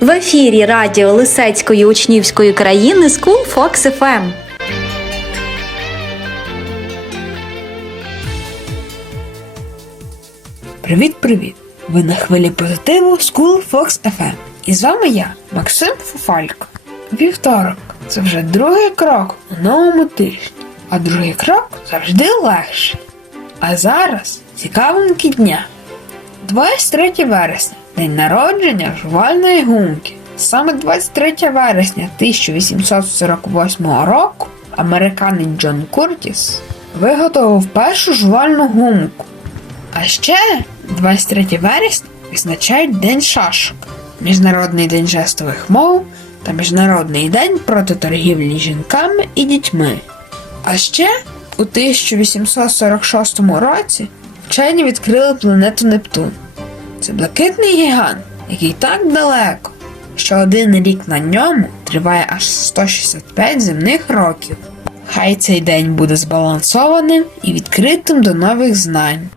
В ефірі радіо Лисецької учнівської країни School Fox FM. Привіт-привіт! Ви на хвилі позитиву School Fox FM. І з вами я, Максим Фуфалько. Вівторок це вже другий крок у новому тижні, а другий крок завжди легший. А зараз цікавинки дня. 23 вересня день народження жувальної гумки. Саме 23 вересня 1848 року американець Джон Куртіс виготовив першу жувальну гумку. А ще 23 вересня відзначають День шашок, Міжнародний день жестових мов та Міжнародний день проти торгівлі жінками і дітьми. А ще у 1846 році вчені відкрили планету Нептун. Це блакитний гігант, який так далеко, що один рік на ньому триває аж 165 земних років. Хай цей день буде збалансованим і відкритим до нових знань.